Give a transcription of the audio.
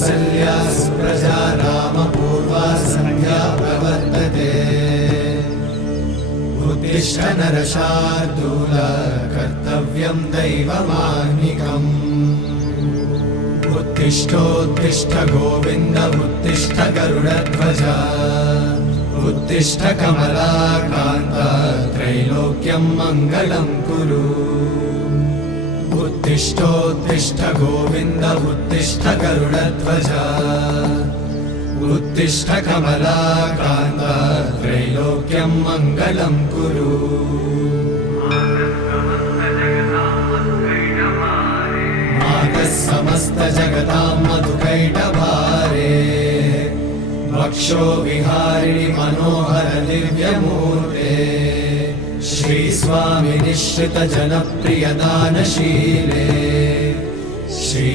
कौसल्या सुप्रजा रामपूर्वा सन्ध्या प्रवर्तते उत्तिष्ठ नरशार्दूल कर्तव्यं दैवमाह्निकम् उत्तिष्ठोत्तिष्ठ गोविन्द उत्तिष्ठ गरुडध्वज उत्तिष्ठ कमलाकान्त त्रैलोक्यं मङ्गलं कुरु उत्तिष्ठोत्तिष्ठ गोविन्द उत्तिष्ठ गरुडध्वज उत्तिष्ठ कमलाकान्त त्रैलोक्यं मङ्गलं कुरु मातः समस्त जगतां मधुकैटभारे वक्षो विहारिणि मनोहर दिव्यमूर्ते श्रीस्वामि निश्रित जनप्रिय दानशीले श्री